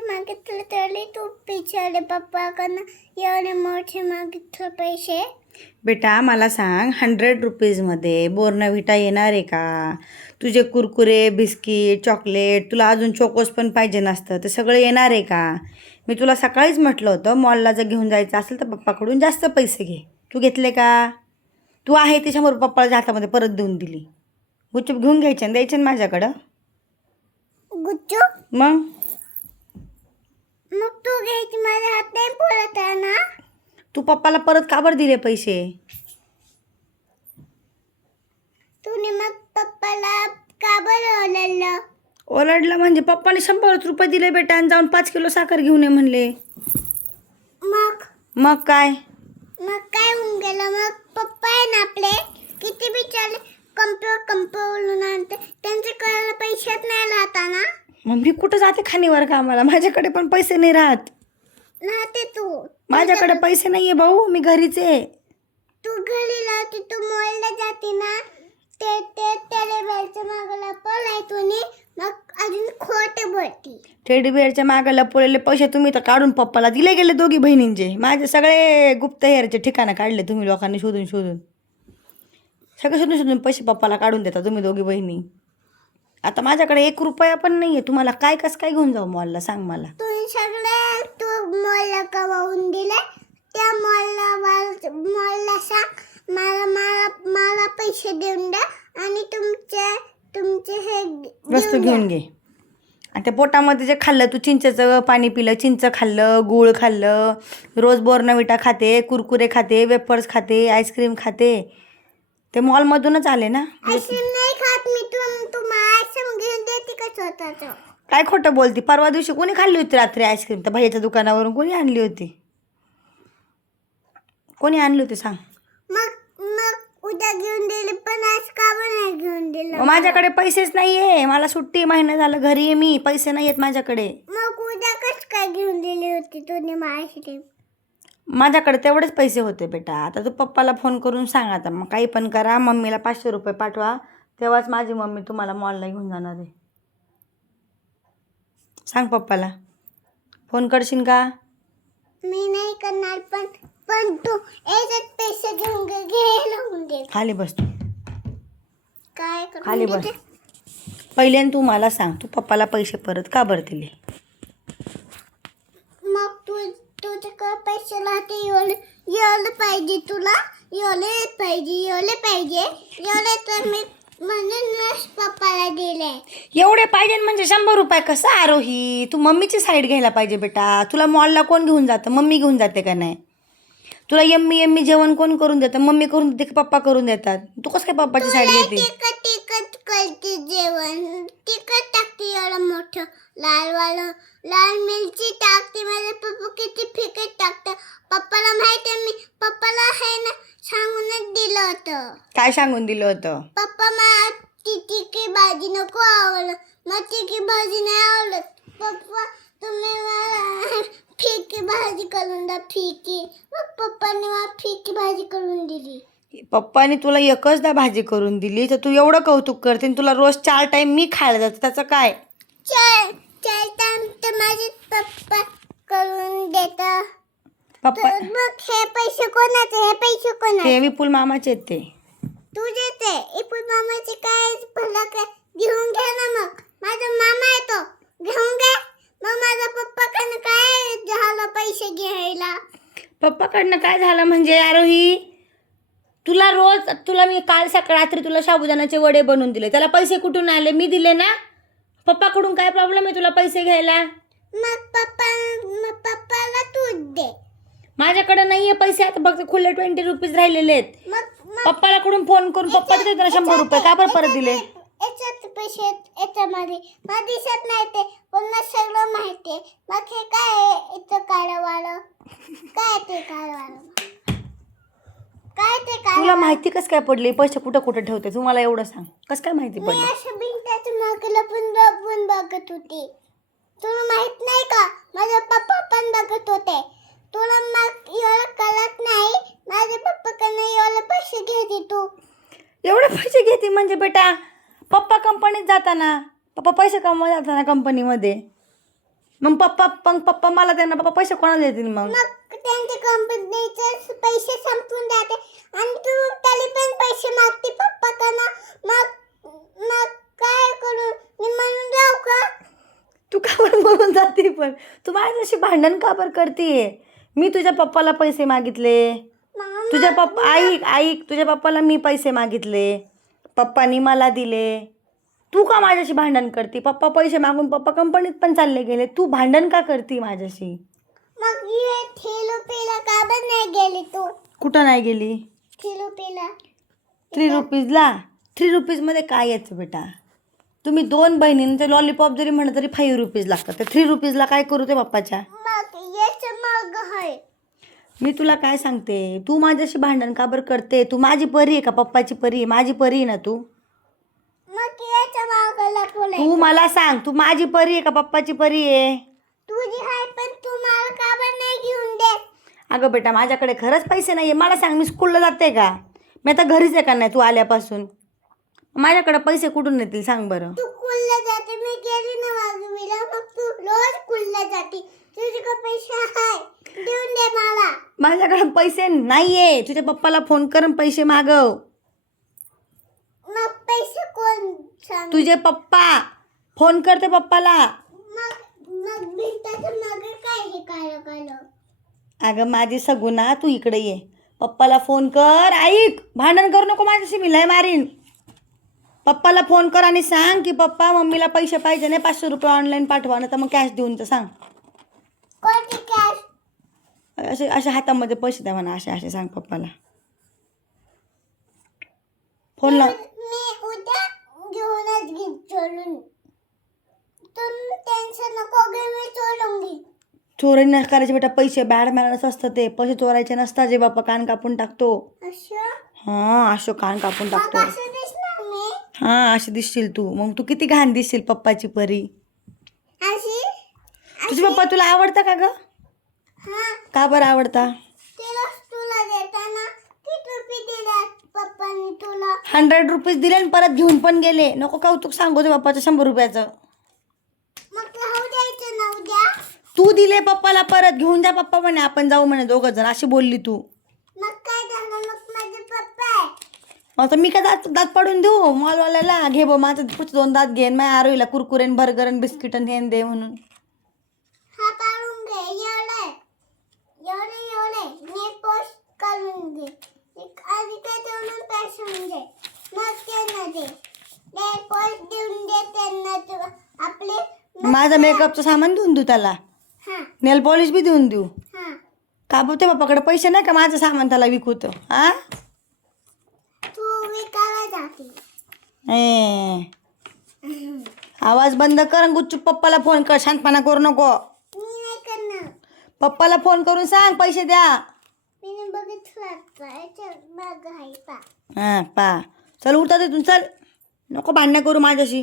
पैसे मागितले तरी तू विचारले पप्पाकडनं एवढे मोठे मागितले पैसे. बेटा मला सांग 100 रुपीजमध्ये बोर्नव्हिटा येणार आहे का? तुझे कुरकुरे बिस्किट चॉकलेट तुला अजून चोकोस पण पाहिजे नसतं ते सगळं येणार आहे का? मी तुला सकाळीच म्हटलं होतं मॉलला जर घेऊन जायचं असेल तर पप्पाकडून जास्त पैसे घे. तू घेतले का? तू आहे ते 100 रुपये पप्पाच्या हातामध्ये परत देऊन दिली. गुपचूप घेऊन घ्यायचे आणि द्यायचे ना माझ्याकडं. गुच्चूप मग मग तू घ्यायची माझ्या हात नाही बोलत आहे ना. तू पप्पाला परत का बरं दिले पैसे? तूने मग पप्पाला का बरं ओरडलं? ओरडला म्हणजे पप्पाने 100 रुपये दिले बेटा आणि जाऊन 5 किलो साखर घेऊन ये म्हणले. मग काय होऊन गेलं? मग पप्पा आहे ना आपले किती बिचारे कंपवलून आणते त्यांचे करायला पैशात नाही राहता ना. मग मी कुठं जाते खाणीवर कामाला? माझ्याकडे पण पैसे नाही राहते तू. माझ्याकडे पैसे नाहीये भाऊ. मी घरीच आहे. तू घरी राहते तू मॉलला जाते ना. ते टेडी बेअरच्या मागला पळाय तुम्ही मग अजून खोटे बोलती. टेडी बेअरच्या मागे लपवलेले पैसे तुम्ही तर काढून पप्पाला दिले गेले दोघी बहिणींचे. माझे सगळे गुप्तहेरचे ठिकाणं काढले तुम्ही लोकांनी शोधून सगळे पैसे पप्पाला काढून देता तुम्ही दोघी बहिणी. आता माझ्याकडे 1 रुपया पण नाही आहे. तुम्हाला कसं काय घेऊन जाऊ मॉलला सांग मला. तुम्ही सगळे तू मॉलला कमावून दिले त्या मॉलला सांग मला पैसे देऊन द्या आणि तुमचे हे वस्तू घेऊन घे. आणि त्या पोटामध्ये जे खाल्लं तू चिंचेचं पाणी पिलं चिंच खाल्लं गूळ खाल्लं रोज बोर्नव्हिटा खाते कुरकुरे खाते वेफर्स खाते आईस्क्रीम खाते ते मॉलमधूनच आले ना. आईस्क्रीम नाही खात मी. तुम्हाला आईस्क्रीम घेऊन देते का स्वतःचं? काय खोटं बोलती? परवा दिवशी कोणी खाल्ली होती रात्री आईस्क्रीम? तर भैयाच्या दुकानावरून कोणी आणली होती? कोणी आणली होती सांग? मग उद्या घेऊन दिली पण आज का नाही घेऊन दिलं? माझ्याकडे पैसेच नाहीये. मला सुट्टी महिना झालं घरी आहे मी. पैसे नाही आहेत माझ्याकडे. मग उद्या कसं काय घेऊन दिली होती तुम्ही आईस्क्रीम? माझ्याकडे तेवढेच पैसे होते बेटा. आता तू पप्पाला फोन करून सांग. आता मग काही पण करा. मम्मीला 500 रुपये पाठवा. तेव्हाच माझी मम्मी तुम्हाला मॉलला घेऊन जाणार आहे. सांग पप्पाला. फोन करशील का? मी नाही करणार पण तू याच्यात पैसे घेऊन घ्यायला दे. खाली बस तू. काय खाली बस. पहिल्यान तू मला सांग तू पप्पाला पैसे परत का बरं दिले? मग तुझ्याकडे पैसे राहते एवढं पाहिजे तुला. एवढे पाहिजे तर मी म्हणूनच पप्पाला दिले. एवढे पाहिजे म्हणजे 100 रुपये कसं आरोही? तू मम्मीची साईड घ्यायला पाहिजे बेटा. तुला मॉलला कोण घेऊन जातं? मम्मी घेऊन जाते का नाही? तुला यम्मी जेवण कोण करून देतं? मम्मी करून देते की पप्पा करून देतात? तू कसं काय पप्पाची साईड घेते? तिखट करते जेवण. तिखट टाकते एवढं मोठं लाल मिरची टाकते. माझे पप्पा किती फिकट टाकतं. पप्पाला माहिती आहे. मी पप्पाला आहे ना सांगूनच दिलं होतं. काय सांगून दिलं होतं? पप्पा मला तिखी भाजी नको आवडलं. मग तिखी भाजी नाही आवडत. पप्पा तुम्ही मला फिकी भाजी करून द्या. फिकी. मग पप्पाने मला फिकी भाजी करून दिली. पप्पाने तुला एकचदा भाजी करून दिली तर तू एवढं कौतुक करते आणि तुला रोज 4 टाइम मी खायला जाते त्याचं काय? चार टाइम तर माझे पप्पा करून देतात. पप्पा मग हे पैसे कोणाचे? ते विपुल मामाचे आहेत ते. तुझे ते विपुल मामाचे काय भला काय घेऊन घ्या ना. मग माझा मामा आहे तो घेऊन घ्या. मग माझा पप्पाकडनं काय झालं पैसे घ्यायला? पप्पाकडनं काय झालं म्हणजे आरोही? तुला मी काल रात्री तुला साबुदाण्याचे वडे बनवून दिले. त्याला पैसे कुठून आले? मी दिले ना. पप्पाकडून काय प्रॉब्लेम आहे तुला पैसे घ्यायला? मग पप्पाला तूच दे. माझ्याकडे नाहीये पैसे. आता फक्त खुले 20 रुपीज राहिलेले आहेत. पप्पाला कडून फोन करून पप्पा देते ना 100 रुपये. का बरं परत दिले? याच्यात पैसे याच्यामध्ये मला दिसत नाही ते पण मला सगळं माहिती आहे. मग हे काय इथं काळवाळं काय ते तुला माहिती कसं काय पडली? पैसे कुठं ठेवते तुम्हाला एवढं सांग. कसं काय माहिती पडली? मी अशा भिंताच्या मागे लपून बघत होती. तुला माहित नाही का? माझे पप्पा पण बघत होते. तुला मग एवढं कळत नाही. माझे पप्पाकडनं एवढे पैसे घेते तू. एवढे पैसे घेते म्हणजे बेटा पप्पा कंपनीत जाताना पप्पा पैसे कमवायला जाताना कंपनीमध्ये मग पप्पा मला त्यांना पप्पा पैसे कोणाला देतील मग? मग त्यांच्या कंपनीचे पैसे संपून जाते आणि तू त्याला पण पैसे मागते पप्पाकडे. मग मग काय करू मी म्हणून जाऊ का? तू का बरं बोलून जाते? पण तू माझ्याशी भांडण का बरं करते? मी तुझ्या पप्पाला पैसे मागितले. तुझ्या पप्पा ऐक तुझ्या पप्पाला मी पैसे मागितले, पप्पानी मला दिले. तू का माझ्याशी भांडण करते? पप्पा पैसे मागून पप्पा कंपनीत पण चालले गेले, तू भांडण का करते माझ्याशी? मग ये थेरपीला का बरं नाही गेली तू? कुठं नाही गेली? थेरपीला 3 रुपीजला. 3 रुपीजमध्ये काय यायचं बेटा? तुम्ही 2 बहिणींचे लॉलीपॉप जरी म्हणलं तरी 5 रुपीज लागतात. तर 3 रुपीजला काय करू ते पप्पाच्या? मग याचं मग आहे. मी तुला काय सांगते, तू माझ्याशी भांडण का बरं करते? तू माझी परी आहे का पप्पाची परी आहे? माझी परी आहे ना तू. मग याच्या मागायला तू मला सांग, तू माझी परी आहे का पप्पाची परी आहे? तुझी आहे पण तू मला का बरं नाही घेऊन दे? अगं बेटा, माझ्याकडे खरंच पैसे नाही आहे. मला सांग, मी स्कूलला जाते का? मी आता घरीच आहे का नाही तू आल्यापासून? माझ्याकडे पैसे कुठून येतील सांग बरं? तू कुल्ला जाते मी गेली ना मागवीला, मग तू रोज कुल्ला जाते. तुझ्याकडे पैसे आहे देऊन दे मला. माझ्याकडे पैसे नाही आहे. तुझ्या पप्पाला फोन करून पैसे मागव. मग पैसे कोण सांग? तुझे पप्पा. फोन करते पप्पाला. मग मग भिंताचं मागे काय हे काळं? अगं माझी सगुना, तू इकडे ये. पप्पाला फोन कर. ऐक, भांडण करू नको माझ्याशी, मी लय मारीन. पप्पाला फोन कर आणि सांग की पप्पा मम्मीला पैसे पाहिजे नाही, 500 रुपये ऑनलाईन पाठवा, ना तर मग कॅश देऊन तर सांग. कोणती कॅश? असे अशा हातामध्ये पैसे द्या म्हणा, असे सांग पप्पाला. फोन लाव. मी उद्या घेऊनच घेईन चोरून. तू टेन्शन नको घे, मी चोरून घेईन. चोरी न करायचे बेटा, पैसे बॅड मॅनर्स असतं ते. पैसे चोरायचे नसतात. जे बाप्पा कान कापून टाकतो. असं हां, असं कान कापून मग टाकतो. असं दिसणार मी? हां, अशी दिसशील तू. मग तू किती घाण दिसशील पप्पाची परी. अशी तुझे पप्पा तुला आवडतं का गं? हां, का बरं आवडता? तिलाच तुला देताना किती रुपये दिले पप्पांनी तुला? 100 रुपीज दिले आणि परत घेऊन पण गेले. नको कौतुक सांगू ते पप्पाचं 100 रुपयाचं. मग राहू द्यायचं ना उद्या? तू दिले पप्पाला परत. घेऊन जा पप्पा म्हणे, आपण जाऊ म्हणे 2 जण. अशी बोलली तू. मग काय झालं? मग माझे पप्पा आहे. मग तर मी काय दात पाडून देऊ मॉलवाल्याला? घे बो माझं पुढचे 2 दात घेन. माझ्या आरोईला कुरकुरेन बर्गरन बिस्किटन हेन दे म्हणून. हा पाळून घे. एवढे नेट पोस्ट करून घे. आधी काय तेवढून पैसे घे, मग त्यांना दे. नेट पोस्ट देऊन दे त्यांना. तू आपले माझं मेकअपचं सामान देऊन देऊ त्याला. हां नेल पॉलिश बी देऊन देऊ. हां. का बोलते पप्पाकडे पैसे नाही का माझं सामान त्याला विकूत? हां, तू विकायला जाते. आवाज बंद कर आणि गुच्चूप पप्पाला फोन कर. शांतपणा करू नको. मी नाही करणार. पप्पाला फोन करून सांग पैसे द्या. मी बघितलं बघ आहे पा. हां पा. चल उठा तिथून, चल. नको भांडणं करू माझ्याशी.